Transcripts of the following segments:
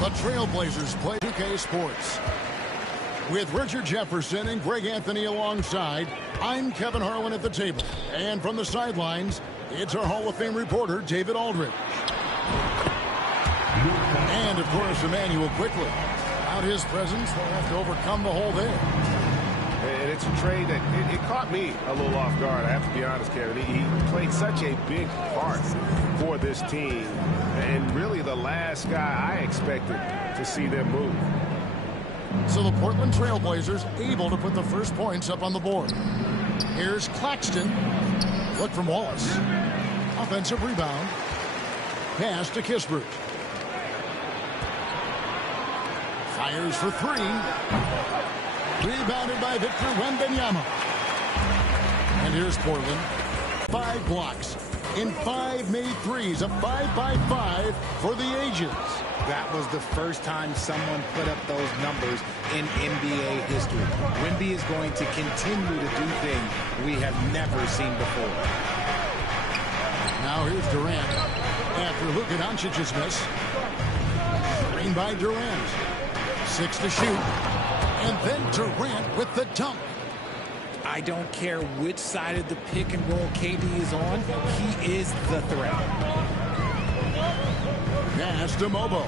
The Trailblazers play IBA2K Sports. With Richard Jefferson and Greg Anthony alongside, I'm Kevin Harlan at the table. And from the sidelines, it's our Hall of Fame reporter, David Aldridge. And, of course, Emmanuel quickly. Without his presence, they'll have to overcome the hole there. And it's a trade that it caught me a little off guard, I have to be honest, Kevin. He played such a big part for this team. And really the last guy I expected to see them move. So the Portland Trailblazers able to put the first points up on the board. Here's Claxton. Look from Wallace. Offensive rebound. Pass to Kispert. Fires for three. Rebounded by Victor Wembanyama. And here's Portland. 5 blocks in 5 made threes. A 5-by-5 for the ages. That was the first time someone put up those numbers in NBA history. Wemby is going to continue to do things we have never seen before. Now here's Durant. After Luka Doncic's miss. Screen by Durant. 6 to shoot. And then Durant with the dunk. I don't care which side of the pick and roll KD is on. He is the threat. Pass to Mobo.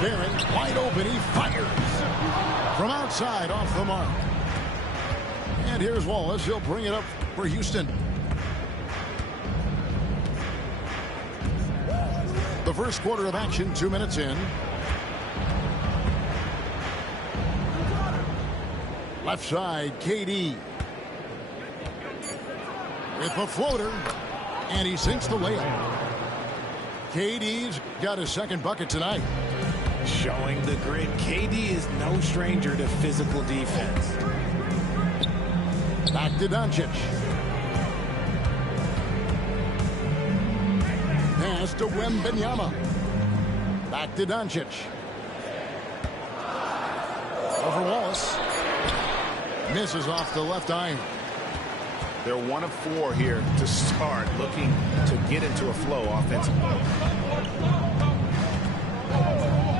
Barrett wide open. He fires. From outside off the mark. And here's Wallace. He'll bring it up for Houston. The first quarter of action, 2 minutes in. Left side, KD. With a floater. And he sinks the layup. KD's got his second bucket tonight. Showing the grit. KD is no stranger to physical defense. Back to Doncic. Pass to Wembanyama. Back to Doncic. Over Wallace. Misses off the left iron. They're 1 of 4 here to start, looking to get into a flow offensively.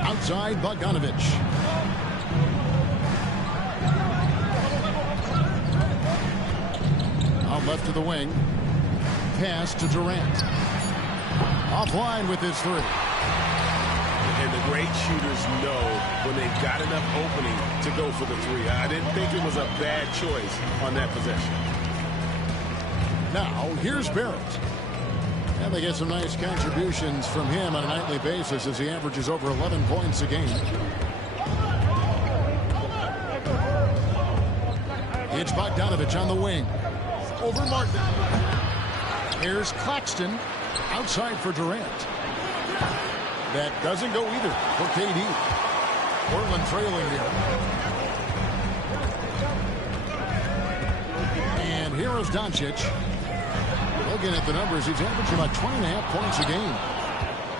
Outside Bogdanovich. Out left to the wing. Pass to Durant. Offline with his 3. And the great shooters know when they've got enough opening to go for the 3. I didn't think it was a bad choice on that possession. Now, here's Barrett. And they get some nice contributions from him on a nightly basis as he averages over 11 points a game. It's Bogdanovich on the wing. Over Martin. Here's Claxton. Outside for Durant. That doesn't go either for KD. Portland trailing here. And here is Doncic. Looking at the numbers, he's averaging about 20.5 points a game.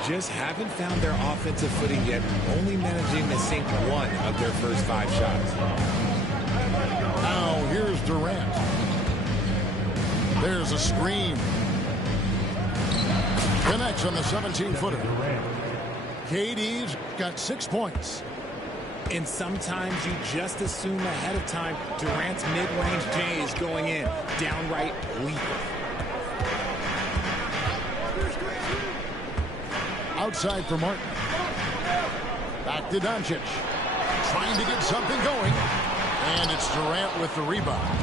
Just haven't found their offensive footing yet, only managing to sink 1 of their first 5 shots. Now here's Durant. There's a screen. Connects on the 17-footer. KD's got 6 points. And sometimes you just assume ahead of time Durant's mid-range J is going in. Downright lethal. Outside for Martin. Back to Doncic. Trying to get something going. And it's Durant with the rebound.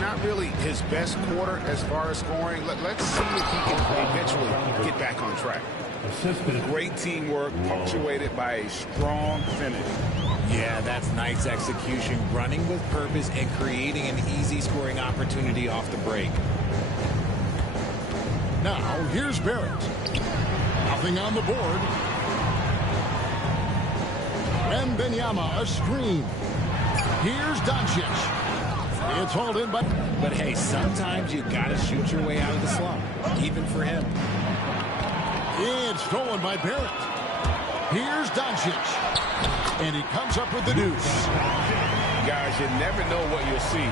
Not really his best quarter as far as scoring. Let's see if he can eventually get back on track. Great teamwork punctuated by a strong finish. Yeah, that's nice execution. Running with purpose and creating an easy scoring opportunity off the break. Now, here's Barrett. Nothing on the board. Wembanyama, a screen. Here's Doncic. It's hauled in by... But hey, sometimes you gotta shoot your way out of the slump, even for him. It's stolen by Barrett. Here's Doncic. And he comes up with the deuce. Guys, you never know what you'll see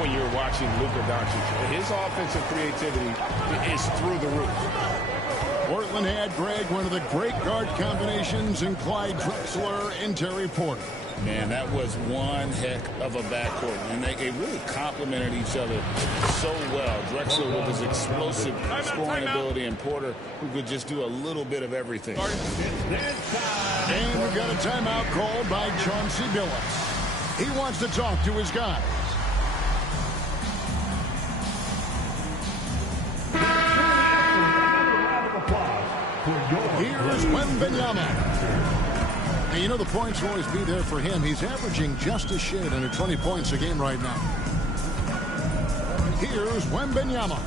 when you're watching Luka Doncic. His offensive creativity is through the roof. Portland had, Greg, one of the great guard combinations in Clyde Drexler and Terry Porter. Man, that was one heck of a backcourt, and they really complemented each other so well. Drexler with his explosive scoring ability, and Porter who could just do a little bit of everything. And we've got a timeout called by Chauncey Billups. He wants to talk to his guys. Here's Wembanyama. And you know the points will always be there for him. He's averaging just a shade under 20 points a game right now. Here's Wembanyama.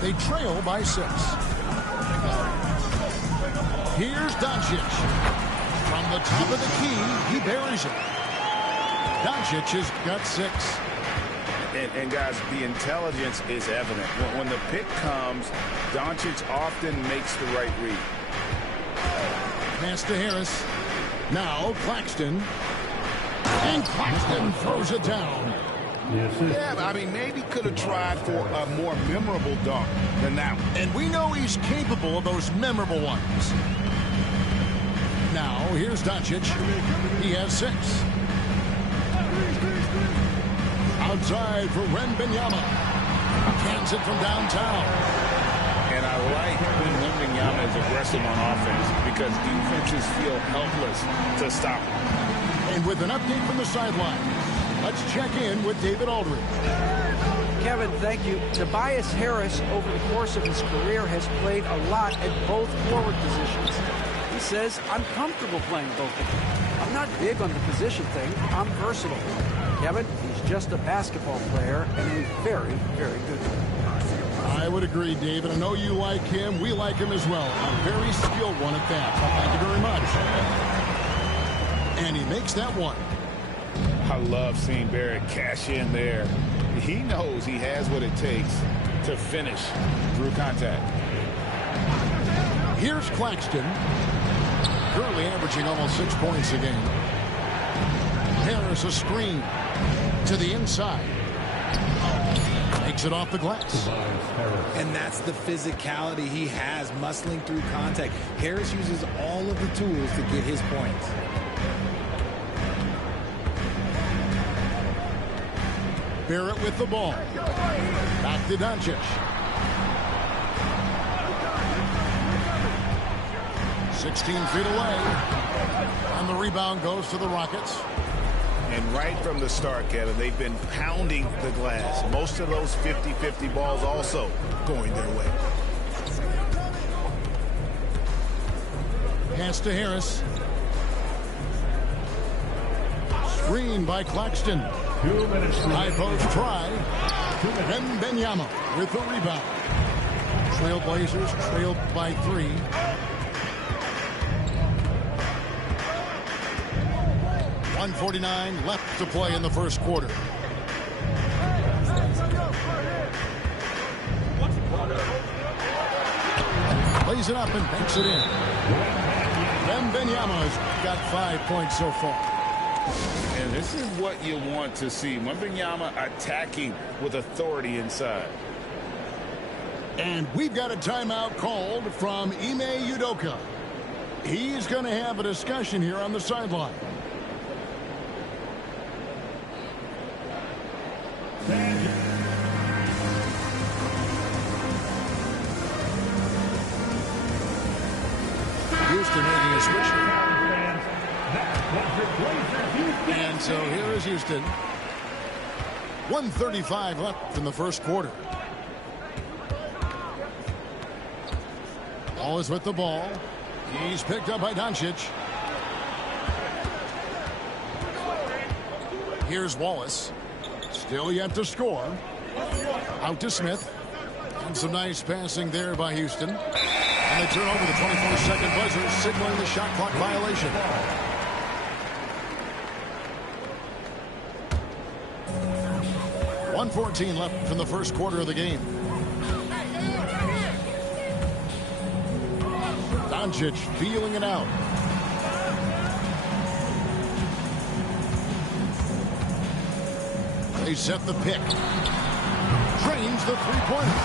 They trail by 6. Here's Doncic. From the top of the key, he buries it. Doncic has got 6. And guys, the intelligence is evident. When the pick comes, Doncic often makes the right read. Pass to Harris. Now Claxton. And Claxton throws it down. Yeah, I mean, maybe could have tried for a more memorable dunk than that one. And we know he's capable of those memorable ones. Now, here's Doncic. He has 6. Outside for Wembanyama. Cans it from downtown. And I like when Wembanyama is aggressive on offense because defenses feel helpless to stop him. And with an update from the sideline, let's check in with David Aldridge. Kevin, thank you. Tobias Harris, over the course of his career, has played a lot at both forward positions. He says, I'm comfortable playing both of them. I'm not big on the position thing. I'm versatile. Kevin, he's just a basketball player and a very, very good one. I would agree, David. I know you like him. We like him as well. A very skilled one at that. Thank you very much. And he makes that one. I love seeing Barrett cash in there. He knows he has what it takes to finish through contact. Here's Claxton. Currently averaging almost 6 points a game. Harris a screen to the inside. Takes it off the glass. And that's the physicality he has, muscling through contact. Harris uses all of the tools to get his points. Barrett with the ball. Back to Doncic. 16 feet away. And the rebound goes to the Rockets. And right from the start, Kevin, they've been pounding the glass. Most of those 50-50 balls also going their way. Pass to Harris. Screen by Claxton. High post try. Wembanyama with the rebound. Trailblazers trailed by 3. .149 left to play in the first quarter. Lays it up and banks it in. Wembanyama's got 5 points so far. And this is what you want to see. Wembanyama attacking with authority inside. And we've got a timeout called from Ime Udoka. He's going to have a discussion here on the sideline. Houston making a switch. And so here is Houston. 1:35 left in the first quarter. Ball is with the ball. He's picked up by Doncic. Here's Wallace. Still yet to score. Out to Smith. And some nice passing there by Houston. And they turn over the 24-second buzzer, signaling the shot clock violation. .114 left in the first quarter of the game. Doncic feeling it out. They set the pick. Drains the three-pointer.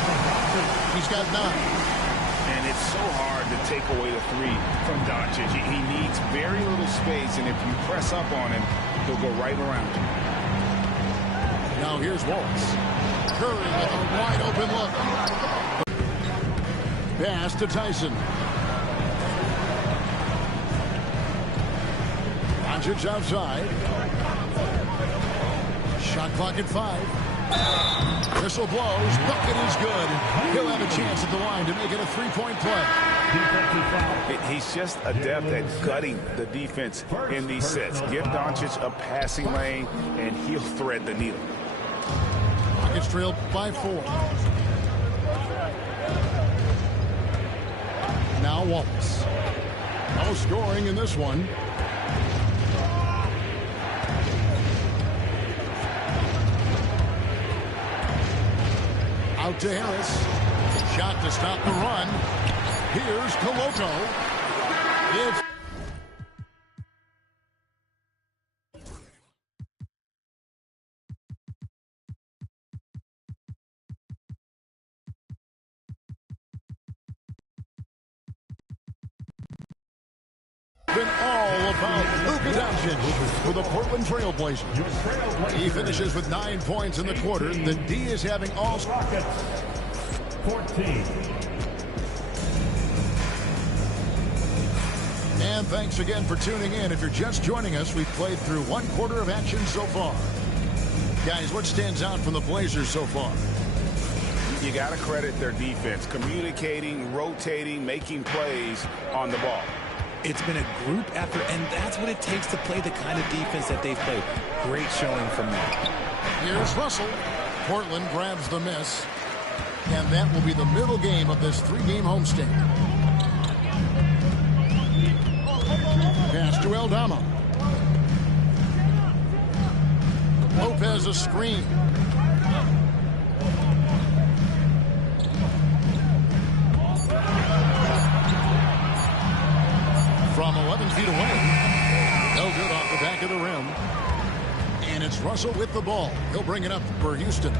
He's got 9. And it's so hard to take away the 3 from Doncic. He needs very little space, and if you press up on him, he'll go right around you. Now here's Wallace. Curry with a wide-open look. Pass to Tyson. Doncic outside. Shot clock at 5. Whistle blows. Bucket is good. He'll have a chance at the line to make it a 3-point play. He's just adept at gutting the defense in these sets. Give Doncic a passing lane, and he'll thread the needle. Rockets trailed by 4. Now Wallace. No scoring in this one. Out to Harris. Shot to stop the run. Here's Koloko. It's been all about Luka Doncic for the Portland Trail Blazers. He finishes with 9 points in the quarter. The D is having all 14. And thanks again for tuning in. If you're just joining us, we've played through 1 quarter of action so far. Guys, what stands out from the Blazers so far? You got to credit their defense, communicating, rotating, making plays on the ball. It's been a group effort, and that's what it takes to play the kind of defense that they've played. Great showing from them. Here's Russell. Portland grabs the miss. And that will be the middle game of this 3-game homestand. Pass to Aldama. Lopez a screen. From 11 feet away. No good off the back of the rim. And it's Russell with the ball. He'll bring it up for Houston.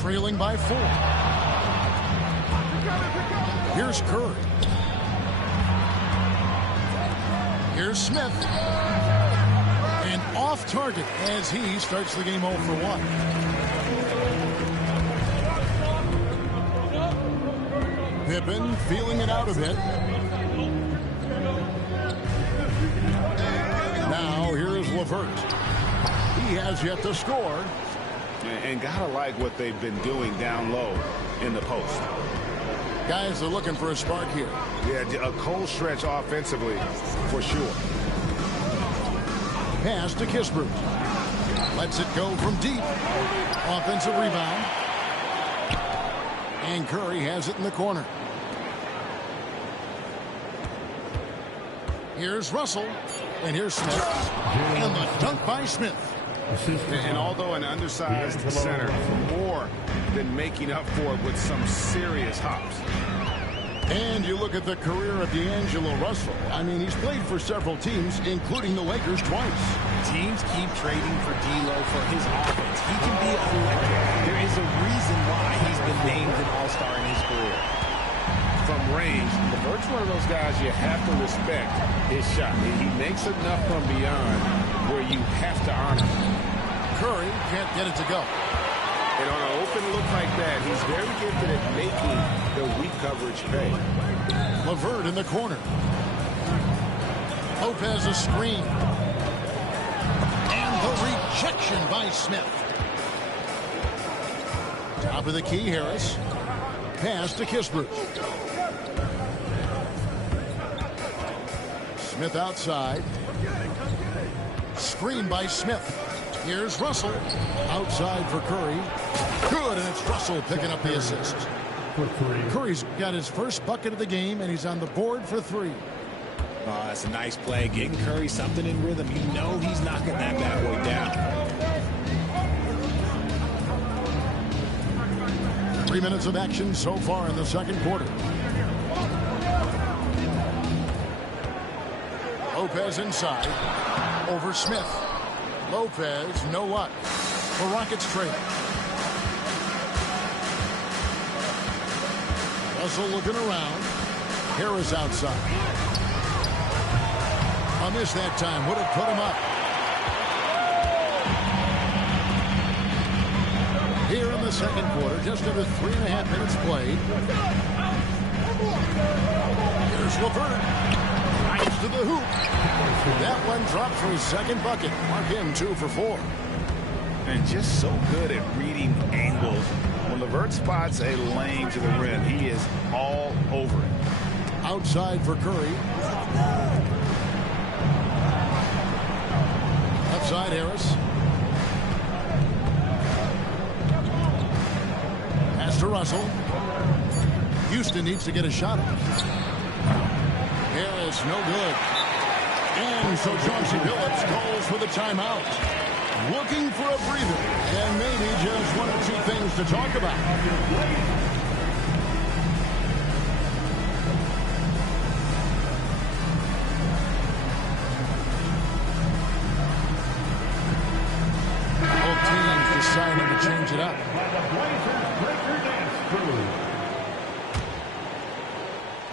Trailing by 4. Here's Curry. Here's Smith. And off target as he starts the game 0 for 1. Pippen feeling it out a bit. Now here's LeVert. He has yet to score. And gotta like what they've been doing down low in the post. Guys are looking for a spark here. Yeah, a cold stretch offensively for sure. Pass to Kispert. Lets it go from deep. Offensive rebound. And Curry has it in the corner. Here's Russell. And here's Smith. And the dunk by Smith. And although an undersized center, more than making up for it with some serious hops. And you look at the career of D'Angelo Russell. I mean, he's played for several teams, including the Lakers twice. Teams keep trading for D'Lo for his offense. He can be electric. There is a reason why he's been named an all-star in his career. From range, LeVert's one of those guys you have to respect his shot. He makes enough from beyond where you have to honor him. Curry can't get it to go. And on an open look like that, he's very gifted at making the weak coverage pay. LeVert in the corner. Lopez a screen. And the rejection by Smith. Top of the key, Harris. Pass to Kispert. Smith outside. Screen by Smith. Here's Russell. Outside for Curry. Good, and it's Russell picking up the assist. Curry's got his first bucket of the game, and he's on the board for 3. Oh, that's a nice play. Getting Curry something in rhythm. You know he's knocking that bad boy down. 3 minutes of action so far in the second quarter. Lopez inside. Over Smith. Lopez, no luck. The Rockets trail. Russell looking around. Harris outside. A miss that time. Would have put him up. Here in the second quarter, just under 3.5 minutes played. Here's LeVert. Drives to the hoop. That one dropped for his second bucket. Mark him 2 for 4. And just so good at reading angles. When LeVert spots a lane to the rim, he is all over it. Outside for Curry. Left side, Harris. Pass to Russell. Houston needs to get a shot off. Harris, no good. And so Chauncey Billups calls for the timeout. Looking for a breather. And maybe just 1 or 2 things to talk about. Both teams deciding to change it up.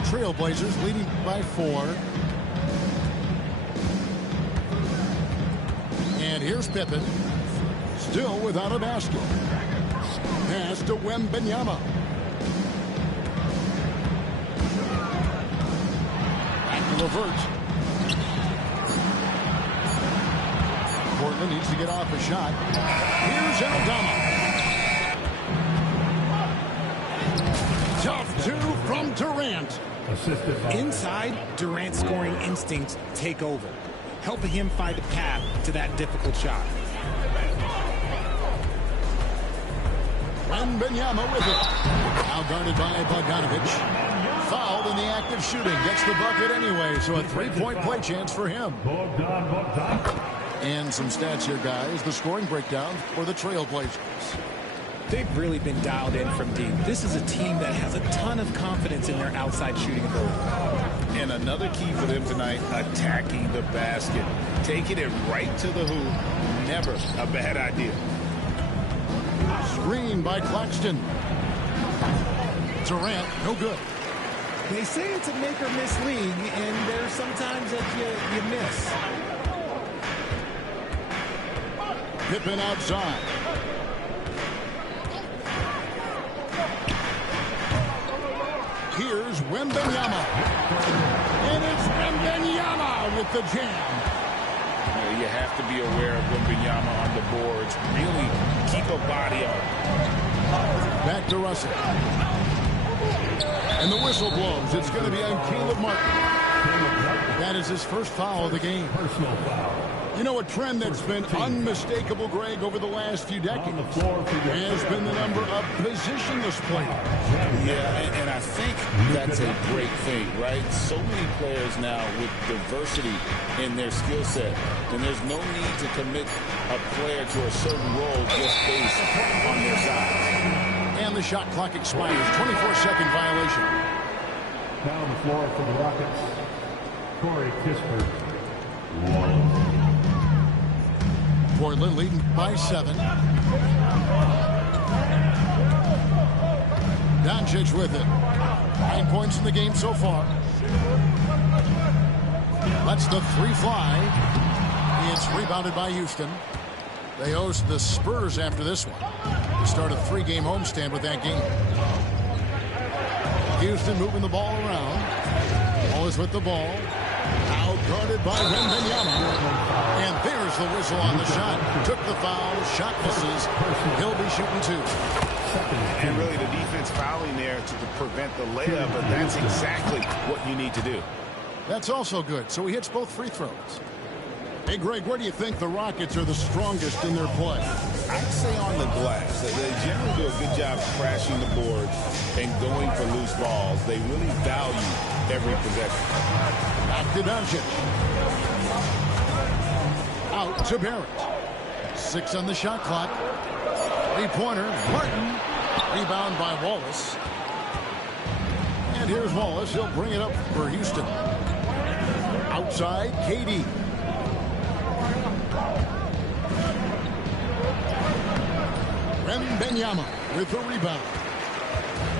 Trailblazers leading by 4. And here's Pippen. Still without a basket. Pass to Wembanyama. Back to LeVert. Portland needs to get off a shot. Here's Aldama. Tough 2 from Durant. Inside, Durant's scoring instincts take over, helping him find a path to that difficult shot. Wembanyama with it. Now guarded by Bogdanovic. Fouled in the act of shooting. Gets the bucket anyway, so a 3-point play chance for him. And some stats here, guys. The scoring breakdown for the Trailblazers. They've really been dialed in from deep. This is a team that has a ton of confidence in their outside shooting ability. And another key for them tonight, attacking the basket. Taking it right to the hoop. Never a bad idea. Screen by Claxton. Durant, no good. They say it's a make or miss league, and there's sometimes that you miss. Pippen outside. Here's Wembanyama. And it's Wembanyama with the jam. You have to be aware of Wembanyama on the boards. Really keep a body on. Back to Russell. And the whistle blows. It's going to be on Caleb Martin. That is his first foul of the game. Personal foul. You know, a trend that's been unmistakable, Greg, over the last few decades has been the number of positionless players. Yeah, and I think that's a great thing, right? So many players now with diversity in their skill set, and there's no need to commit a player to a certain role just based on their size. And the shot clock expires. 24-second violation. Now on the floor for the Rockets, Corey Kispert. Portland leading by 7. Doncic with it. 9 points in the game so far. Lets the 3 fly. It's rebounded by Houston. They host the Spurs after this one. They start a 3-game homestand with that game. Houston moving the ball around. Always with the ball. Outguarded by Wembanyama. And there's the whistle on the shot. Took the foul. Shot misses. He'll be shooting 2. And really the defense fouling there to prevent the layup, but that's exactly what you need to do. That's also good. So he hits both free throws. Hey, Greg, where do you think the Rockets are the strongest in their play? I'd say on the glass. They generally do a good job crashing the boards and going for loose balls. They really value every possession. Back to Doncic. Out to Barrett. 6 on the shot clock. 3-pointer. Martin. Rebound by Wallace. And here's Wallace. He'll bring it up for Houston. Outside, KD. Wembanyama with the rebound.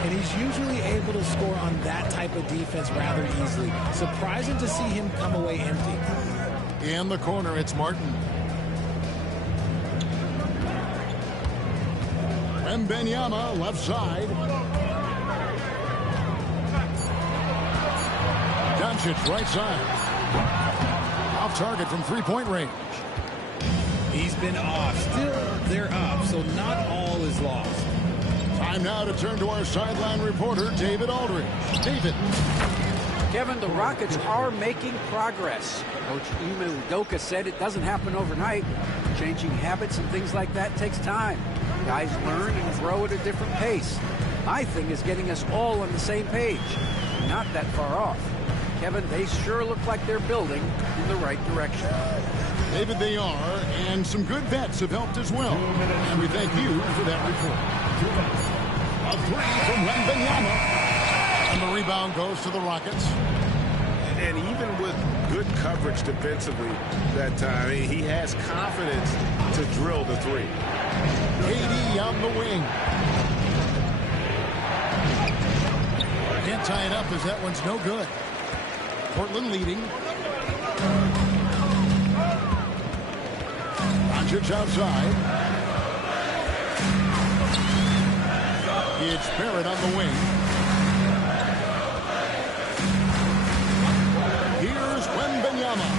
And he's usually able to score on that type of defense rather easily. Surprising to see him come away empty. In the corner, it's Martin. Wembanyama, left side. Doncic, right side. Off target from three-point range. He's been off. Still, they're up, so not all is lost. Time now to turn to our sideline reporter, David Aldridge. David. Kevin, the Rockets are making progress. Coach Ime Udoka said it doesn't happen overnight. Changing habits and things like that takes time. Guys learn and grow at a different pace. My thing is getting us all on the same page. Not that far off. Kevin, they sure look like they're building in the right direction. David, they are, and some good vets have helped as well. And we thank you for that report. A three from Wembanyama. And the rebound goes to the Rockets. And even with good coverage defensively that time, he has confidence to drill the three. KD on the wing. Can't tie it up as that one's no good. Portland leading. Doncic outside. It's Barrett on the wing. Here's Wembanyama.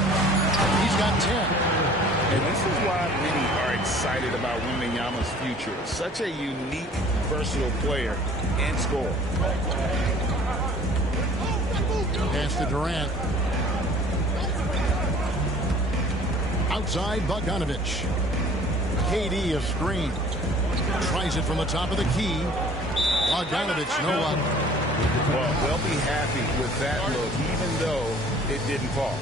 He's got 10. And this is why many are excited about Wembanyama's future. Such a unique, versatile player and scorer. Pass to Durant. Outside Bogdanovich. KD a screen. Tries it from the top of the key. Bogdanovich no luck. Well, they'll be happy with that look, even though it didn't fall.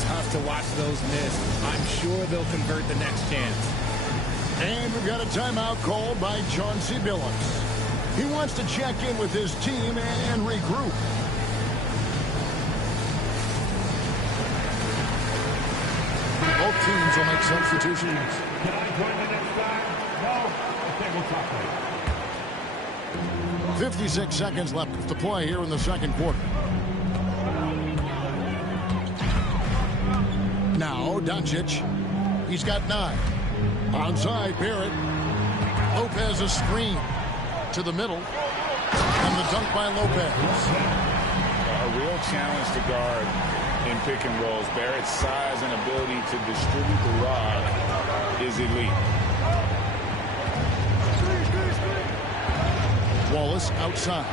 Tough to watch those miss. I'm sure they'll convert the next chance. And we've got a timeout called by Chauncey Billups. He wants to check in with his team and regroup. Both teams will make substitutions. Can I join the next guy? No? Okay, we'll talk later. 56 seconds left to play here in the second quarter. Now Doncic. He's got 9. Onside Barrett. Lopez a screen to the middle. And the dunk by Lopez. A real challenge to guard in pick and rolls. Barrett's size and ability to distribute the rock is elite. Wallace outside.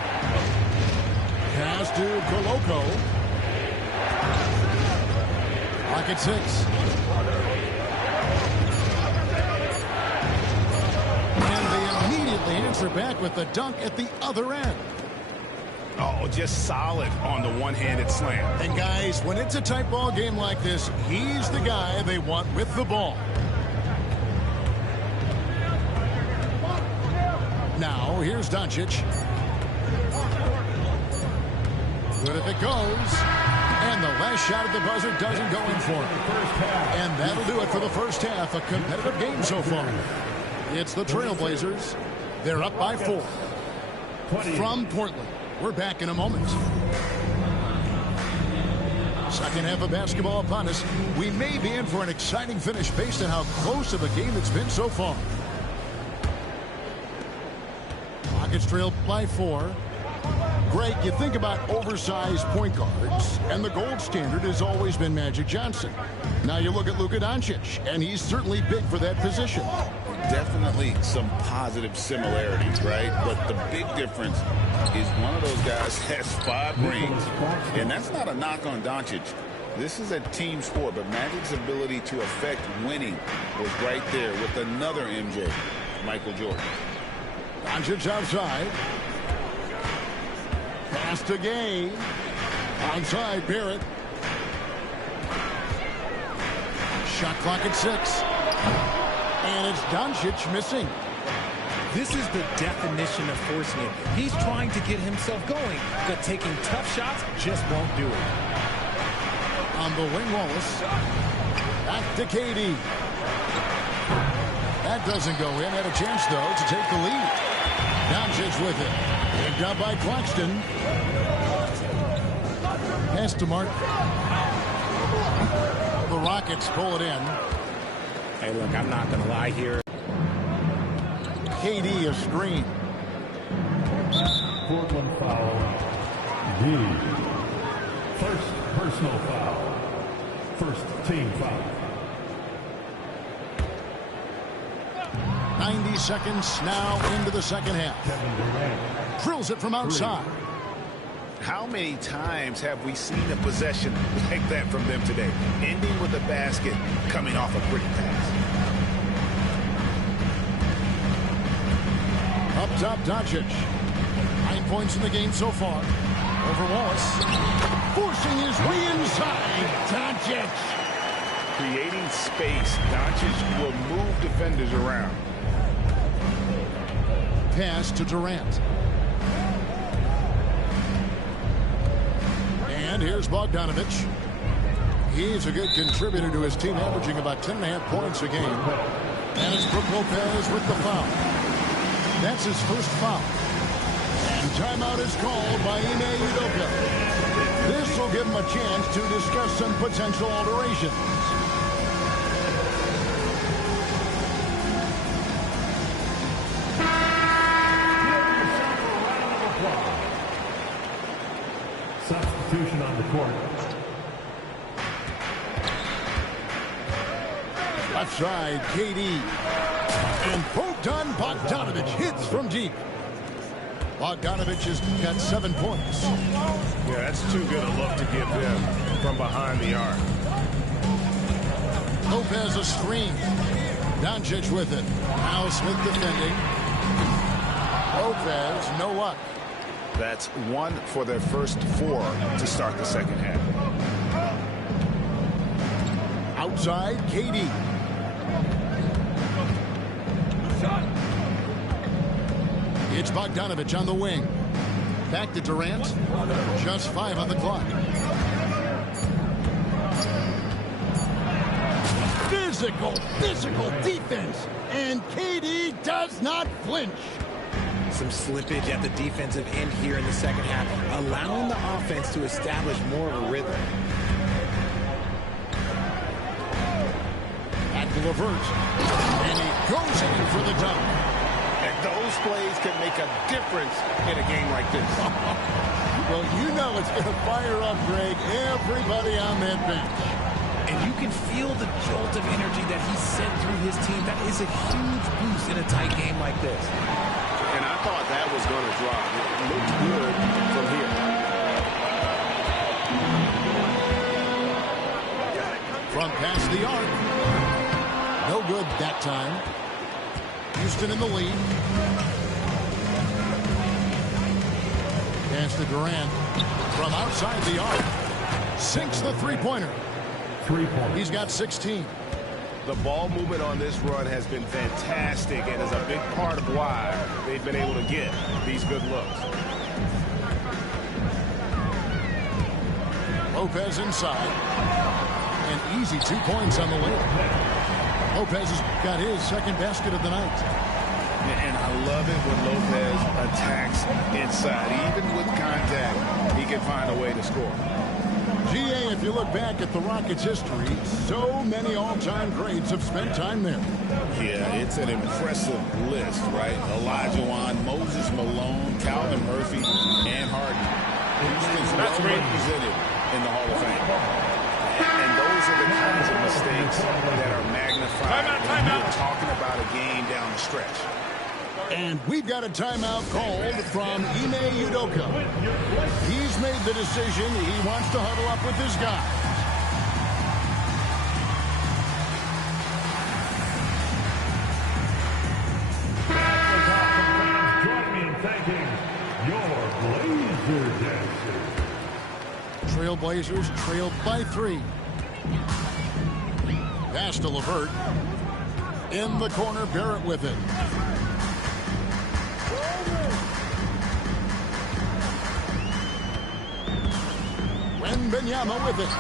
Pass to Koloko. Rocket 6. And they immediately answer back with the dunk at the other end. Oh, just solid on the one-handed slam. And guys, when it's a tight ball game like this, he's the guy they want with the ball. Now, here's Doncic. Good if it goes. And the last shot at the buzzer doesn't go in for him. And that'll do it for the first half. A competitive game so far. It's the Trailblazers. They're up by 4. From Portland. We're back in a moment. Second half of basketball upon us. We may be in for an exciting finish based on how close of a game it's been so far. Rockets trail by 4. Greg, you think about oversized point guards, and the gold standard has always been Magic Johnson. Now you look at Luka Doncic, and he's certainly big for that position. Definitely some positive similarities, right? But the big difference is one of those guys has 5 rings, and that's not a knock on Doncic. This is a team sport, but Magic's ability to affect winning was right there with another MJ, Michael Jordan. Doncic outside. Pass to Gay. Onside Barrett. Shot clock at 6. And it's Doncic missing. This is the definition of forcing it. He's trying to get himself going, but taking tough shots just won't do it. On the wing, Wallace. Back to KD. That doesn't go in. Had a chance, though, to take the lead. Doncic with it. Picked up by Claxton. Has to mark. The Rockets pull it in. Hey, look, I'm not going to lie here. KD a screen. Portland foul. D. First personal foul. First team foul. 90 seconds now into the second half. Kevin Durant. Drills it from outside. How many times have we seen a possession like that from them today? Ending with a basket, coming off a pretty pass. Up top, Doncic. 9 points in the game so far. Over Wallace. Forcing his way inside. Doncic. Creating space. Doncic will move defenders around. Pass to Durant. And here's Bogdanovich. He's a good contributor to his team, averaging about 10.5 points a game. And it's Brook Lopez with the foul. That's his first foul. And timeout is called by Ime Udoka. This will give him a chance to discuss some potential alterations. Substitution on the court. Left side, KD. And poked on Bogdanovich. Hits from deep. Bogdanovich has got 7 points. Yeah, that's too good a look to give them from behind the arc. Lopez a screen. Doncic with it. Now Smith defending. Lopez, no luck. That's 1 for their first 4 to start the second half. Outside, KD. It's Bogdanovich on the wing. Back to Durant. Just 5 on the clock. Physical defense. And KD does not flinch. Some slippage at the defensive end here in the second half, allowing the offense to establish more of a rhythm. At LeVert. And he goes in for the dunk. And those plays can make a difference in a game like this. Well, you know it's going to fire up, Greg, everybody on that bench. And you can feel the jolt of energy that he sent through his team. That is a huge boost in a tight game like this. And I thought that was going to drop. It looked good from here. From past the arc. No good that time. Houston in the lead. Pass to Durant. From outside the arc. Sinks the three-pointer. 3 points. He's got 16. The ball movement on this run has been fantastic and is a big part of why they've been able to get these good looks. Lopez inside. And easy 2 points on the way. Lopez has got his second basket of the night. And I love it when Lopez attacks inside. Even with contact, he can find a way to score. GA, if you look back at the Rockets' history, so many all-time greats have spent time there. Yeah, it's an impressive list, right? Olajuwon, Moses Malone, Calvin Murphy, and Harden. Houston's well represented in the Hall of Fame. And those are the kinds of mistakes that are magnified when you're talking about a game down the stretch. And we've got a timeout called from Ime Udoka. He's made the decision. He wants to huddle up with his guys. Join me in thanking your Blazer dancers. Trailblazers trailed by 3. Pass to LeVert. In the corner, Barrett with it. Wembanyama with it.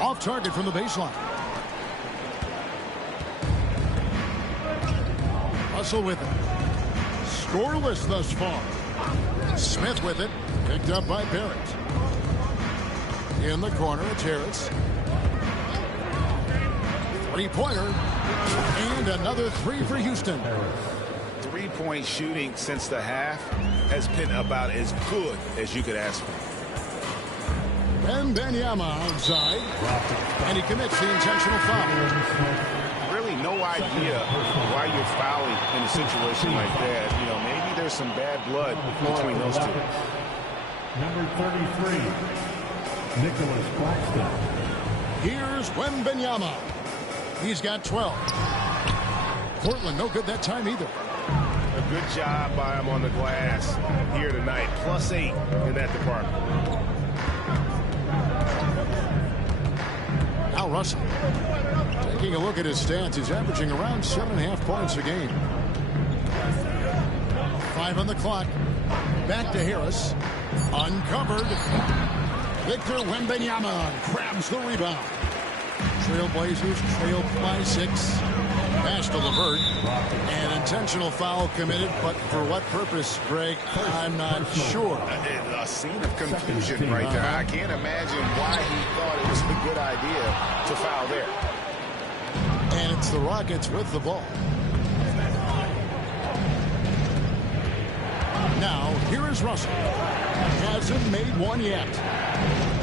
Off target from the baseline. Russell with it. Scoreless thus far. Smith with it. Picked up by Barrett. In the corner, it's Harris. Three-pointer. And another three for Houston. Three-point shooting since the half has been about as good as you could ask for. Wembanyama outside. And he commits the intentional foul. Really no idea why you're fouling in a situation like that. You know, maybe there's some bad blood between those two. Number 33, Nicholas Claxton. Here's Wembanyama. He's got 12. Portland no good that time either. A good job by him on the glass here tonight. +8 in that department. Now Russell. Taking a look at his stats, he's averaging around 7.5 points a game. 5 on the clock. Back to Harris. Uncovered. Victor Wembanyama grabs the rebound. Trailblazers trail by 6. Pass to LeVert. An intentional foul committed, but for what purpose, Greg? I'm not sure. A scene of confusion right there. I can't imagine why he thought it was a good idea to foul there. And it's the Rockets with the ball. Now, here is Russell. Hasn't made one yet.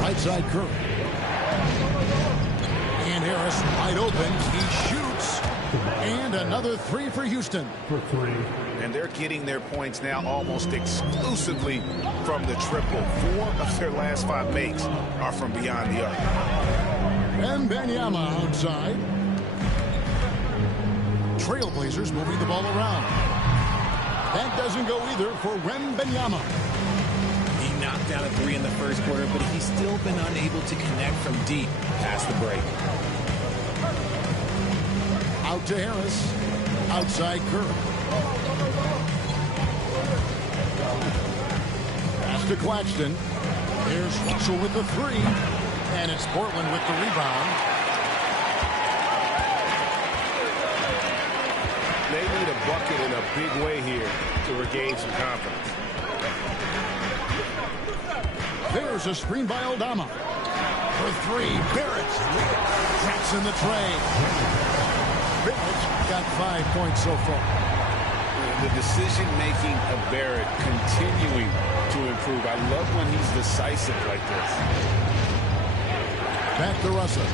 Right side Curry. And Harris wide open. He shoots. And another three for Houston. For 3. And they're getting their points now almost exclusively from the triple. 4 of their last 5 makes are from beyond the arc. Wembanyama outside. Trailblazers moving the ball around. That doesn't go either for Wembanyama. He knocked down a 3 in the first quarter, but he's still been unable to connect from deep past the break. Out to Harris. Outside Curry. Pass to Claxton. Here's Russell with the 3. And it's Portland with the rebound. They need a bucket in a big way here to regain some confidence. There's a screen by Aldama. For 3, Barrett. Taps in the tray. Barrett's got 5 points so far. The decision-making of Barrett continuing to improve. I love when he's decisive like this. Back to Russell.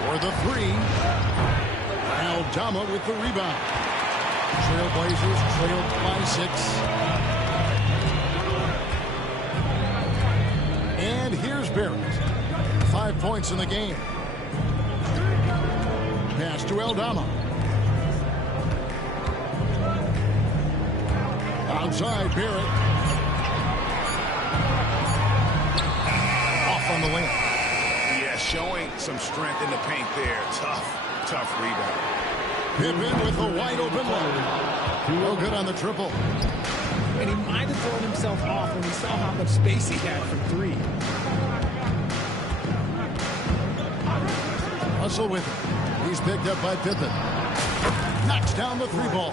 For the 3. Aldama with the rebound. Trailblazers trailed by 6. And here's Barrett. 5 points in the game. Pass to Aldama. Outside Barrett. Off on the wing. Yeah, showing some strength in the paint there. Tough rebound. Pippen with a wide open look. No good on the triple. And he might have thrown himself off when he saw how much space he had from 3. Russell with it. He's picked up by Pippen. Knocks down the 3 ball.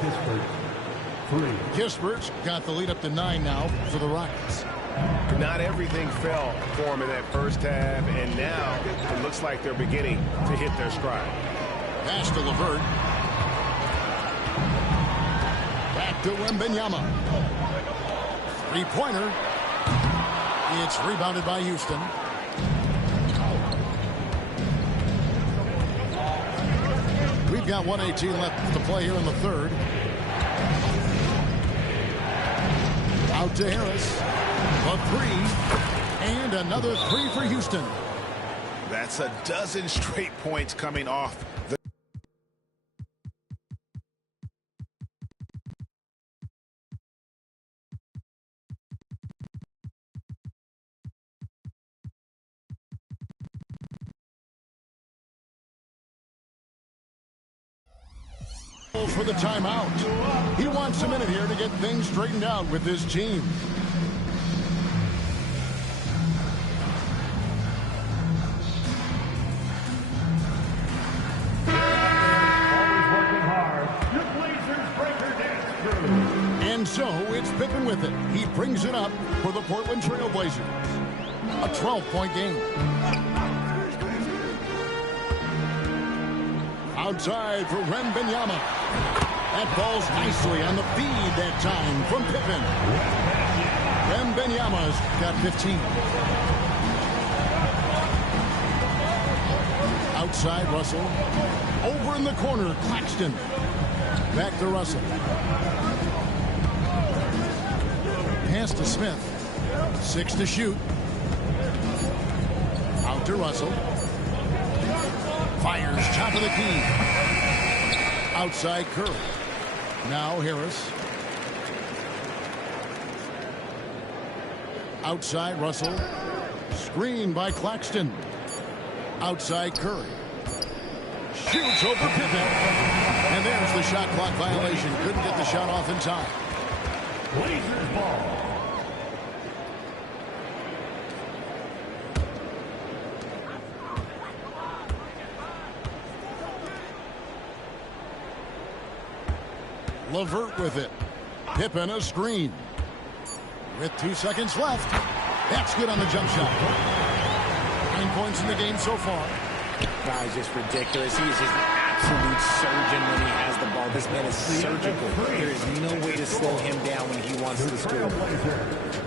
Kispert's got the lead up to 9 now for the Rockets. Not everything fell for him in that first half, and now it looks like they're beginning to hit their stride. Pass to LeVert. Back to Wembanyama. 3-pointer. It's rebounded by Houston. We've got 1:18 left to play here in the third. Out to Harris. A 3. And another 3 for Houston. That's a dozen straight points coming off the for the timeout. He wants a minute here to get things straightened out with his team. Always working hard. Your Blazers break her Pippen with it. He brings it up for the Portland Trail Blazers. A 12-point game. Outside for Wembanyama. That falls nicely on the feed that time from Pippen. Wembanyama's got 15. Outside Russell. Over in the corner, Claxton. Back to Russell. Pass to Smith. 6 to shoot. Out to Russell. Fires top of the key. Outside Curry. Now Harris. Outside Russell. Screen by Claxton. Outside Curry. Shoots over Pippen. And there's the shot clock violation. Couldn't get the shot off in time. Blazers ball. LeVert with it. Pippen a screen. With 2 seconds left. That's good on the jump shot. 9 points in the game so far. Guy's just ridiculous. He is just an absolute surgeon when he has the ball. This man is surgical. There is no way to slow him down when he wants to score.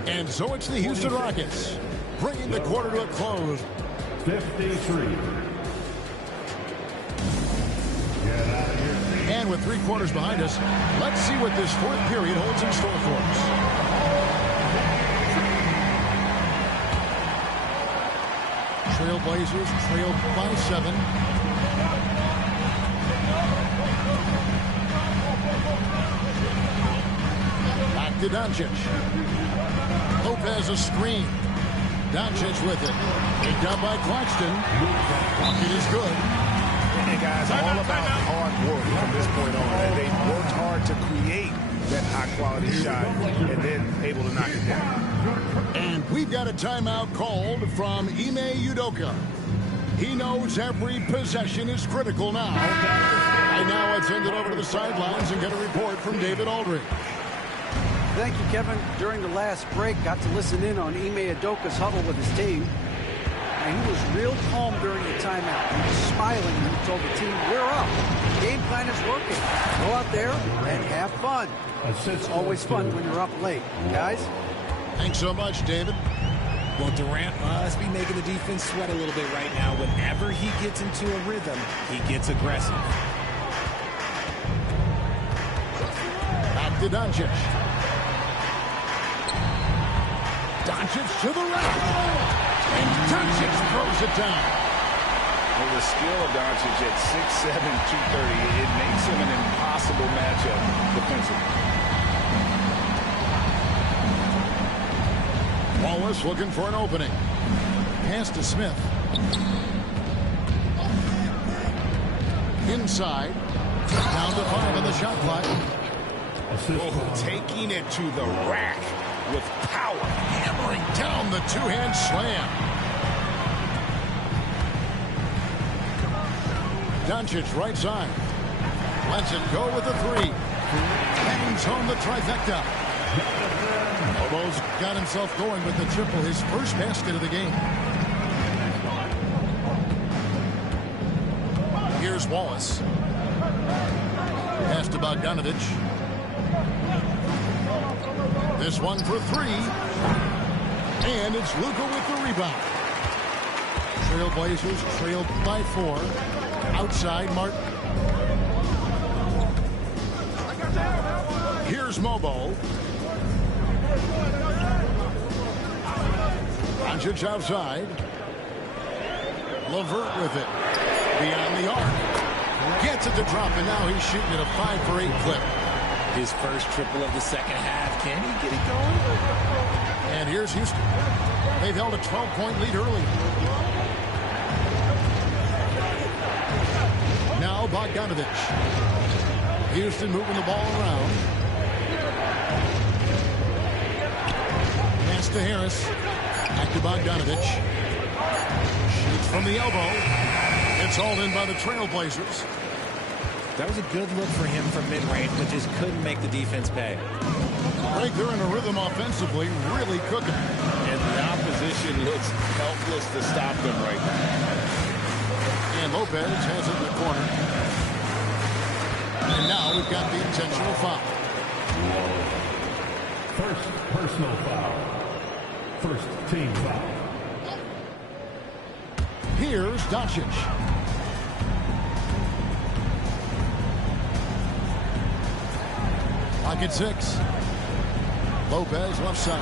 And so it's the Houston Rockets, bringing the quarter to a close. 53. And with 3 quarters behind us, let's see what this 4th period holds in store for us. Trail Blazers trailed by 7. Back to Doncic. Lopez a screen. Doncic with it. Picked up by Claxton. Bucket is good. And guys, all about hard work from this point on. And they worked hard to create that high-quality shot and then able to knock it down. And we've got a timeout called from Ime Udoka. He knows every possession is critical now. And now let's send it over to the sidelines and get a report from David Aldridge. Thank you, Kevin. During the last break, got to listen in on Ime Udoka's huddle with his team. And he was real calm during the timeout. He was smiling when he told the team, we're up. The game plan is working. Go out there and have fun. It's always fun when you're up late. Guys? Thanks so much, David. Well, Durant must be making the defense sweat a little bit right now. Whenever he gets into a rhythm, he gets aggressive. Back to Doncic. Doncic to the right. And Doncic throws it down. Well, the skill of Doncic at 6'7", 230, it makes him an impossible matchup defensively. Wallace looking for an opening. Pass to Smith. Inside. Down to 5 on the shot clock. Oh, taking it to the rack with power. Hammering down the 2-hand slam. Doncic right side. Lets it go with a 3. Bangs home the trifecta. Almost got himself going with the triple, his first basket of the game. Here's Wallace. Pass to Bogdanovich. This one for 3. And it's Luka with the rebound. Trail Blazers trailed by 4. Outside Martin. Here's Mobo. Doncic outside. LeVert with it. Beyond the arc. Gets it to drop, and now he's shooting at a 5 for 8 clip. His first triple of the second half. Can he get it going? And here's Houston. They've held a 12-point lead early. Now Bogdanovich. Houston moving the ball around. Pass to Harris. Back to Bogdanovich. Shoots from the elbow. It's hauled in by the Trail Blazers. That was a good look for him from mid-range, but just couldn't make the defense pay. Right, they're in a rhythm offensively, really cooking. And the opposition looks helpless to stop them right now. And Lopez has it in the corner. And now we've got the intentional foul. First personal foul. First team foul. Here's Doncic. Pocket 6. Lopez left side.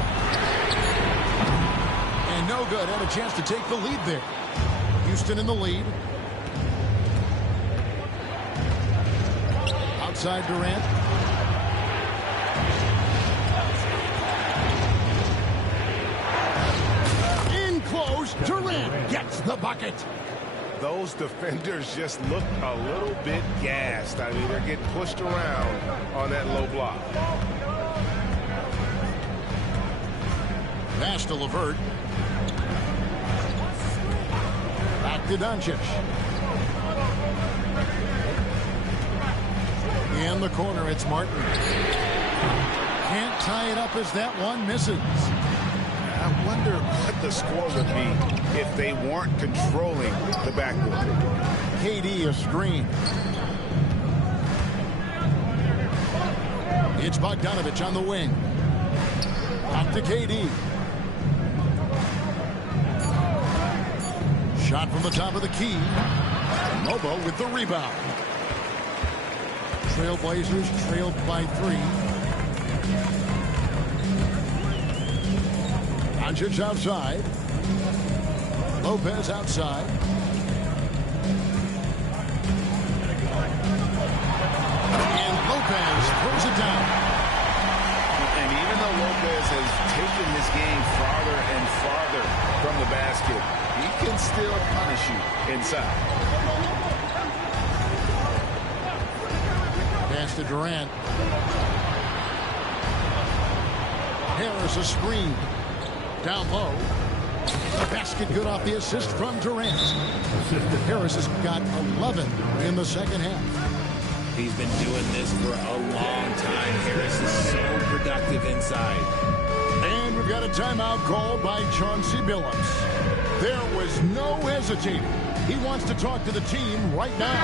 And no good. Had a chance to take the lead there. Houston in the lead. Outside Durant. In close. Durant gets the bucket. Those defenders just look a little bit gassed. I mean, they're getting pushed around on that low block. Pass to LeVert. Back to Doncic. In the corner, it's Martin. Can't tie it up as that one misses. I wonder what the score would be if they weren't controlling the backboard. KD a screen. It's Bogdanovich on the wing. Back to KD. Shot from the top of the key. Mobo with the rebound. Trailblazers trailed by 3. Doncic outside. Lopez outside. And Lopez throws it down. And even though Lopez has taken this game farther and farther from the basket, he can still punish you inside. Pass to Durant. Harris a screen. Down low. The basket good off the assist from Durant. Harris has got 11 in the second half. He's been doing this for a long time. Harris is so productive inside. And we've got a timeout called by Chauncey Billups. There was no hesitating. He wants to talk to the team right now.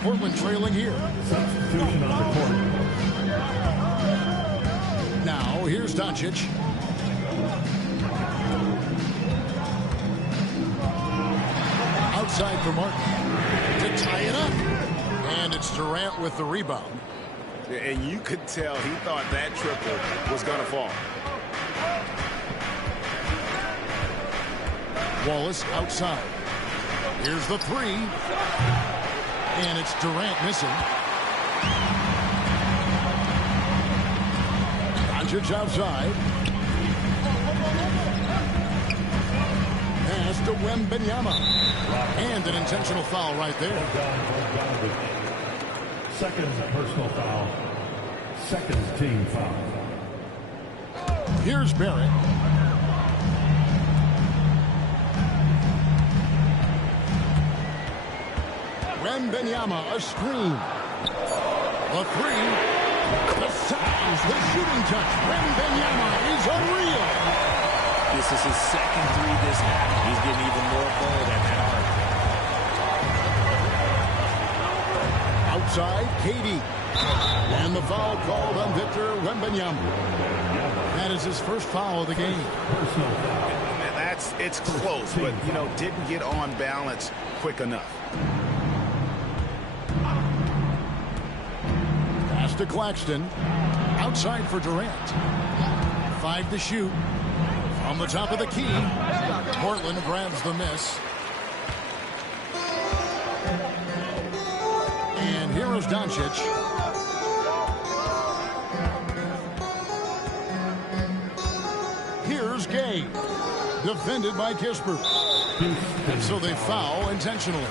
Portland trailing here. Substitution on the court. Now, here's Doncic. Outside for Martin to tie it up. And it's Durant with the rebound. And you could tell he thought that triple was going to fall. Wallace outside. Here's the 3. And it's Durant missing. Doncic outside. Pass to Wembanyama. And an intentional foul right there. Second personal foul. Second team foul. Here's Barrett. Wembanyama a screen. The 3. The size, the shooting touch. Wembanyama is unreal. This is his second 3 this half. He's getting even more bold at that arc. Outside, KD. And the foul called on Victor Wembanyama. That is his first foul of the game. Personal foul. And it's close, but, you know, didn't get on balance quick enough. Pass to Claxton. Outside for Durant. 5 to shoot. On the top of the key. Portland grabs the miss. And here is Doncic. Here's Gay. Defended by Kispert. And so they foul intentionally.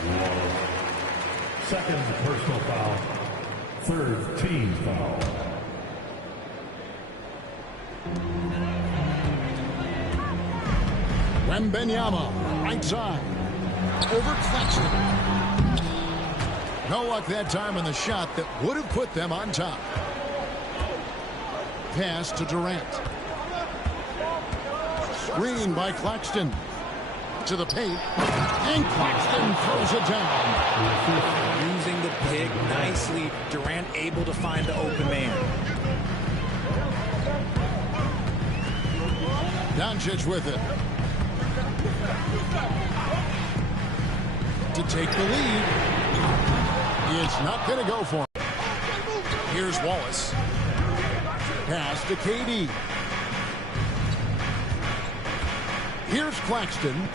Second personal foul. Third team foul. Wembanyama, right side. over Claxton. No luck that time on the shot that would have put them on top. Pass to Durant. Screen by Claxton. To the paint. And Claxton throws it down. Using the pick nicely. Durant able to find the open man. Doncic with it. To take the lead. It's not going to go for him. Here's Wallace. Pass to KD. Here's Claxton.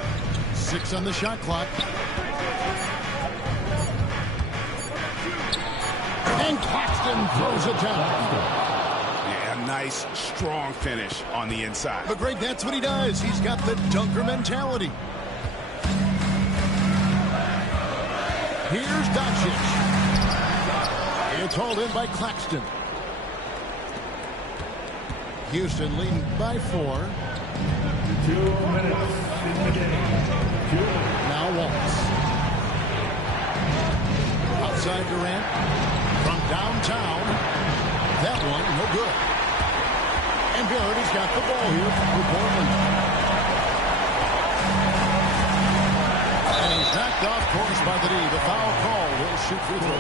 6 on the shot clock. And Claxton throws it down. Yeah, nice, strong finish on the inside. But Greg, that's what he does. He's got the dunker mentality. Here's Doncic. It's hauled in by Claxton. Houston leading by 4. 2 minutes in the game. Now Wallace. Outside Durant. From downtown. That one, no good. And Barrett has got the ball here for Portland. And he's knocked off course by the D. The foul call will shoot free throw.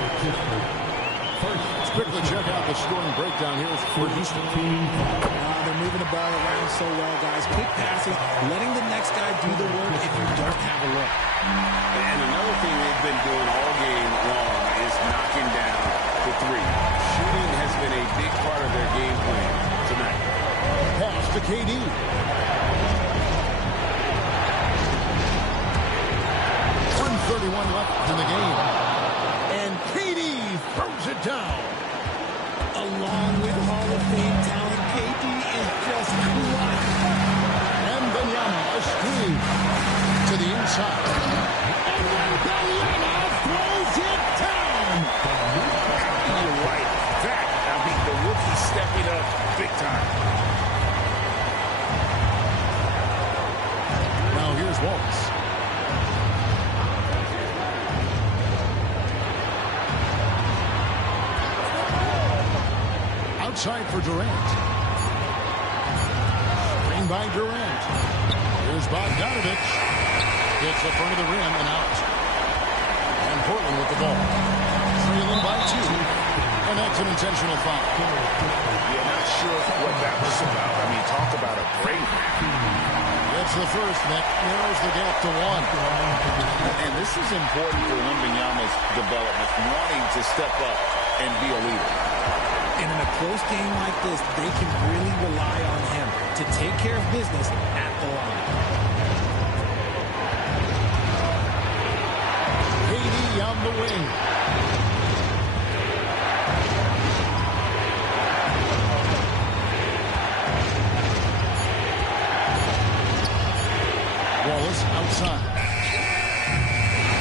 Let's quickly check out the scoring breakdown here for Houston. They're moving the ball around so well, guys. Quick passes, letting the next guy do the work if you don't have a look. And another thing they've been doing all game long is knocking down the three. Shooting has been a big part of their game plan tonight. Pass to KD. 1:31 left in the game. And KD throws it down. Along with Hall of Fame talent, KD is just clutch. And Benyama a screen to the inside. And then Benyama throws it down. You're right. That, I mean, the rookie stepping up big time. Now here's Wallace. Outside for Durant. Screen by Durant. Here's Bogdanovich. Hits the front of the rim and out. And Portland with the ball. Trailing by 2. And that's an intentional foul. Yeah, not sure what that was about. I mean, talk about a break. That's the first. That narrows the gap to 1. And this is important for Wembanyama's development, wanting to step up and be a leader. And in a close game like this, they can really rely on him to take care of business at the line. KD on the wing. Wallace outside.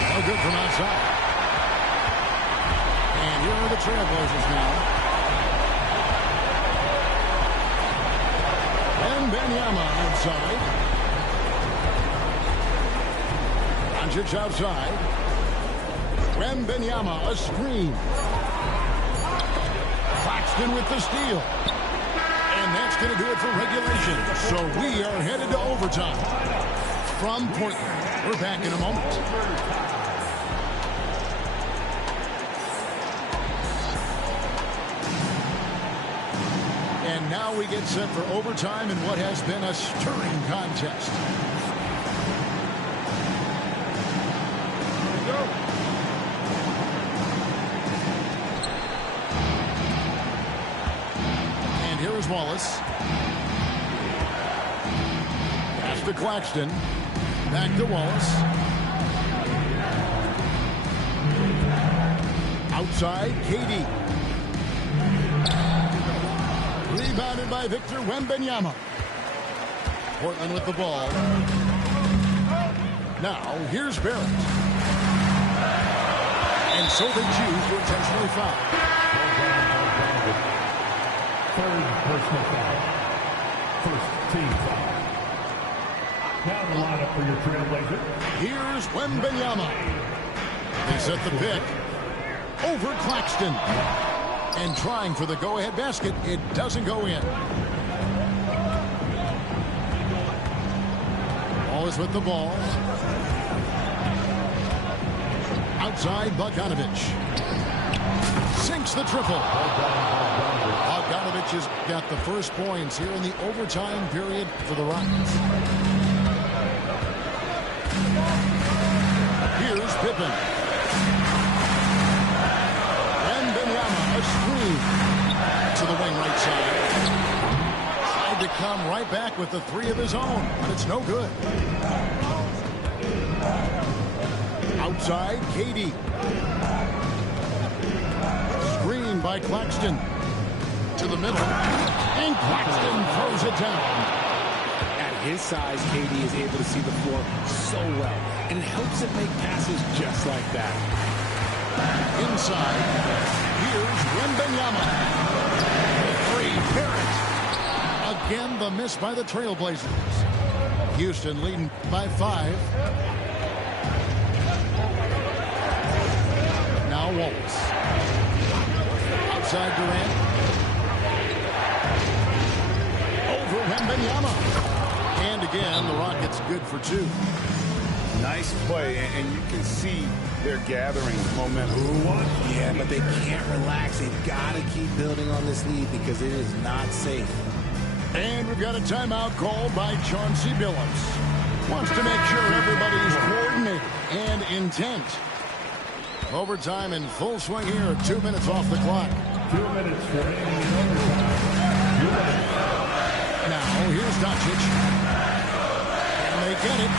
No good from outside. And here are the Trailblazers now. And Benyama outside. Doncic outside. Wembanyama a screen. Claxton with the steal. And that's going to do it for regulation. So we are headed to overtime. From Portland, we're back in a moment. And now we get set for overtime in what has been a stirring contest. And here is Wallace. Pass to Claxton. Back to Wallace. Outside, KD. Rebounded by Victor Wembanyama. Portland with the ball. Now, here's Barrett. And so they choose to intentionally foul. Third personal foul. First team foul. Now the lineup for your Trailblazer. Here's Wembanyama. They set the pick. Over Claxton. And trying for the go-ahead basket. It doesn't go in. Wallace with the ball. Outside, Bogdanovich. Sinks the triple. Bogdanovich has got the first points here in the overtime period for the Rockets. Here's Pippen. Wembanyama, a screen to the wing right side. Tried to come right back with the three of his own, but it's no good. Outside, KD. Screen by Claxton. To the middle. And Claxton throws it down. At his size, KD is able to see the floor so well. And it helps him make passes just like that. Inside. Here's Wembanyama. Free Barrett. Again, the miss by the Trailblazers. Houston leading by 5. Now Wallace. Outside Durant. Over Wembanyama. And again, the Rockets good for 2. Nice play, and you can see they're gathering momentum. Yeah, but they can't relax. They've got to keep building on this lead because it is not safe. And we've got a timeout called by Chauncey Billups. Wants to make sure everybody's coordinated and intent. Overtime in full swing here. 2 minutes off the clock. 2 minutes for any overtime. 2 minutes. Now, here's Doncic. And they get it.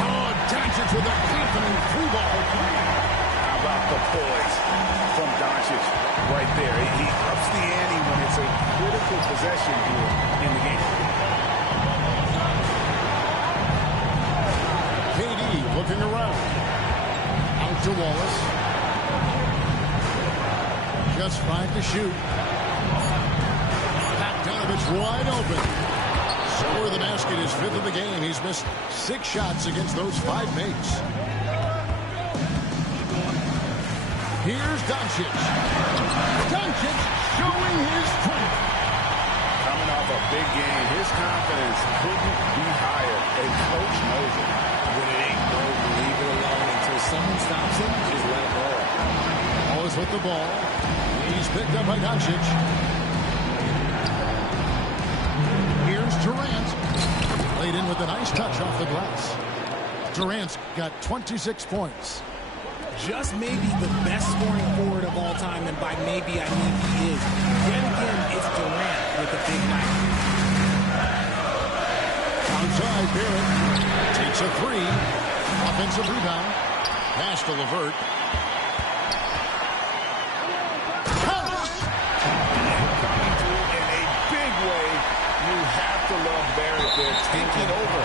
Oh, Doncic with a confident through ball. How about the poise from Doncic right there? He ups the ante when it's a critical possession here in the game. KD looking around. Out to Wallace. Just 5 to shoot. Bogdanovich wide open. Score the basket is 5th of the game. He's missed 6 shots against those 5 mates. Here's Doncic. Doncic showing his strength. Coming off a big game, his confidence couldn't be higher. A coach knows it. When it ain't broke, leave it alone until someone stops him. Just let it roll. Always with the ball. He's picked up by Doncic. Here's Durant. Laid in with a nice touch off the glass. Durant's got 26 points. Just maybe the best scoring forward of all time, and by maybe I mean he is. Yet again, it's Durant with a big night. Outside, Barrett takes a 3. Offensive rebound. Pass to LeVert. Coming through in a big way. You have to love Barrett there, taking over.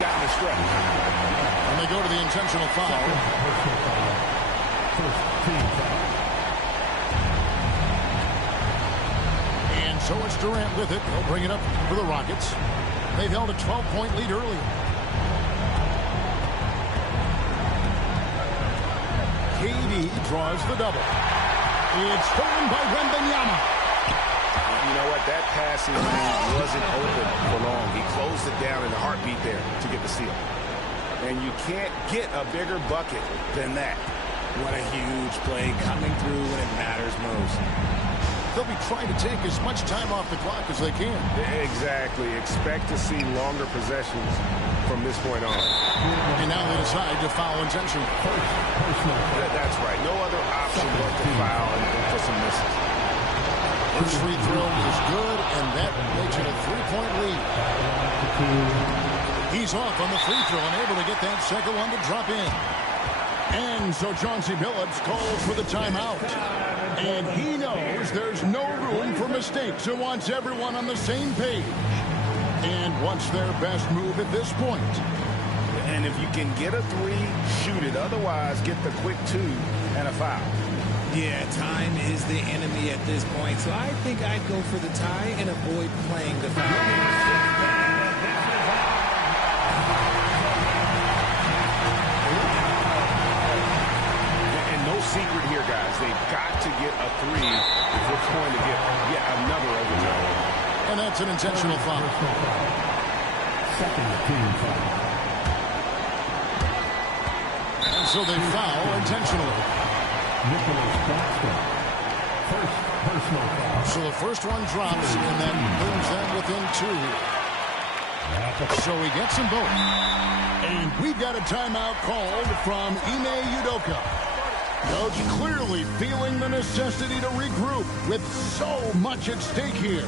Down the stretch. And they go to the intentional foul. First team foul. And so it's Durant with it. He'll bring it up for the Rockets. They've held a 12-point lead earlier. KD draws the double. It's stolen by Wembanyama. You know what? That passing lane wasn't open for long. He closed it down in a heartbeat there to get the steal. And you can't get a bigger bucket than that. What a huge play coming through when it matters most. They'll be trying to take as much time off the clock as they can. Exactly. Expect to see longer possessions from this point on. And now they decide to foul intentionally. That's right. No other option but to foul and for some misses. First free throw is good, and that makes it a 3-point lead. He's off on the free throw and able to get that second one to drop in. And so Chauncey Billups calls for the timeout. And he knows there's no room for mistakes and wants everyone on the same page. And wants their best move at this point. And if you can get a 3, shoot it. Otherwise, get the quick 2 and a foul. Yeah, time is the enemy at this point, so I think I'd go for the tie and avoid playing the foul here. And no secret here, guys. They've got to get a three if we're going to get yet another overtime. And that's an intentional foul. Second team foul. And so they foul intentionally. Nicholas Baxter. First personal foul. So the first one drops, and that moves them within 2. So he gets them both. And we've got a timeout called from IBA2K. Coach clearly feeling the necessity to regroup with so much at stake here.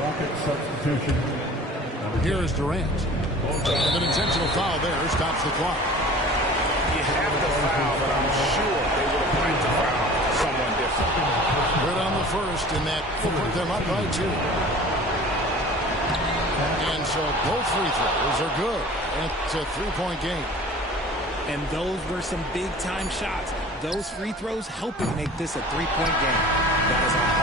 Rocket substitution. Here is Durant. An intentional foul there stops the clock. You have to foul, but I'm sure they would have liked to foul someone different. Right on the first, and that will put them up by 2. And so both free throws are good. It's a 3-point game. And those were some big-time shots. Those free throws helping make this a 3-point game. That is all.